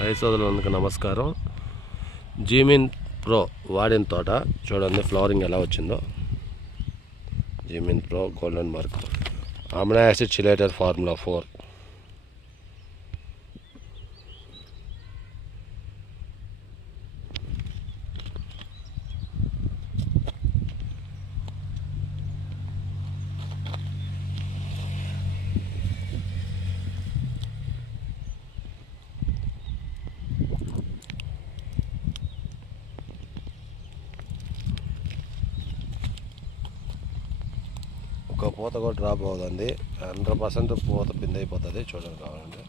రైతు నమస్కారం. జీమిన్ ప్రో వాడిన తోట చూడండి, ఫ్లవరింగ్ ఎలా వచ్చిందో. జీమిన్ pro golden mark, amino acid chelator formula 4. ఒక పూత కూడా డ్రాప్ అవుతుంది. 100% పూత పిండి అయిపోతుంది. చూడండి కావాలంటే.